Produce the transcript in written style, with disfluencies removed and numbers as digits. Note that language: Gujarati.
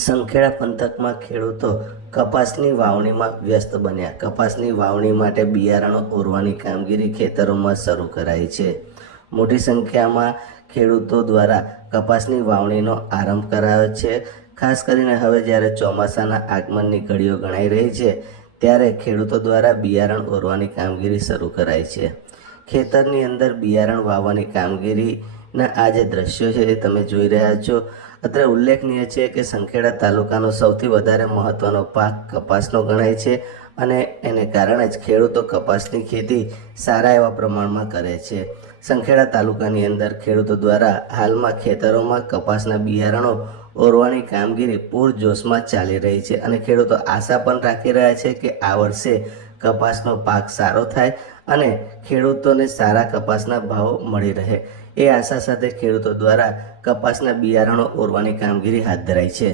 સંખેડા પંથકમાં ખેડૂતો કપાસની વાવણીમાં વ્યસ્ત બન્યા. કપાસની વાવણી માટે બિયારણો ઓરવાની કામગીરી ખેતરોમાં શરૂ કરાઈ છે. મોટી સંખ્યામાં ખેડૂતો દ્વારા કપાસની વાવણીનો આરંભ કરાયો છે. ખાસ કરીને હવે જ્યારે ચોમાસાના આગમનની ઘડીઓ ગણાઈ રહી છે ત્યારે ખેડૂતો દ્વારા બિયારણ ઓરવાની કામગીરી શરૂ કરાઈ છે. ખેતરની અંદર બિયારણ વાવવાની કામગીરીના આ જે દ્રશ્યો છે એ તમે જોઈ રહ્યા છો. અત્રે ઉલ્લેખનીય છે કે સંખેડા તાલુકાનો સૌથી વધારે મહત્વનો પાક કપાસનો ગણાય છે અને એને કારણે જ ખેડૂતો કપાસની ખેતી સારા એવા પ્રમાણમાં કરે છે. સંખેડા તાલુકાની અંદર ખેડૂતો દ્વારા હાલમાં ખેતરોમાં કપાસના બિયારણો ઓરવાની કામગીરી પૂરજોશમાં ચાલી રહી છે અને ખેડૂતો આશા પણ રાખી રહ્યા છે કે આ વર્ષે કપાસનો પાક સારો થાય અને ખેડૂતોને સારા કપાસના ભાવ મળી રહે. એ આશા સાથે ખેડૂતો દ્વારા કપાસના બિયારણો ઓરવાની કામગીરી હાથ ધરાઈ છે.